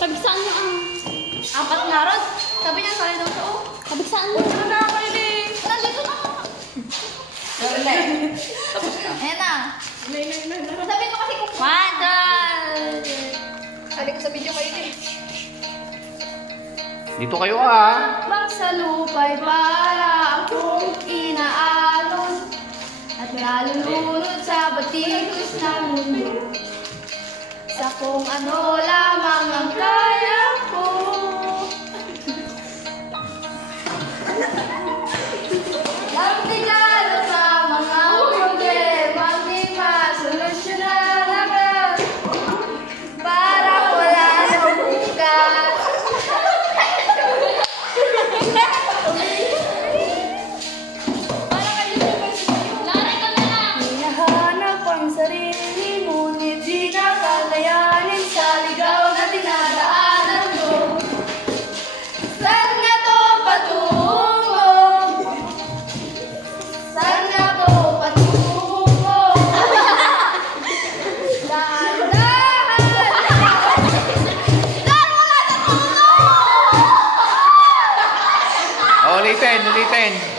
Kabigsaan mo ang... Apat nga ron. Sabi niya, sali daw siya, oh. Kabigsaan mo. Ano na ako yun eh. Nandito na. Ayan na. Sabi mo kasi kung... Sali ko sa video kayo eh. Dito kayo ah. Bang sa lupa'y para akong inaalon at nalulunod sa batikos ng mundo. Sa kung ano lamang ang kaya ko. Lamtigalo sa mga problemang di masolusyonan agad para wala na bukas. Hinahanap ang sarili, ngunit di nakakayanin sa ligaw na dinadaanan ko. Saan nga to patungo? Saan nga to patungo? Dahan-dahan! Saan wala na tungo? Ulitin, ulitin.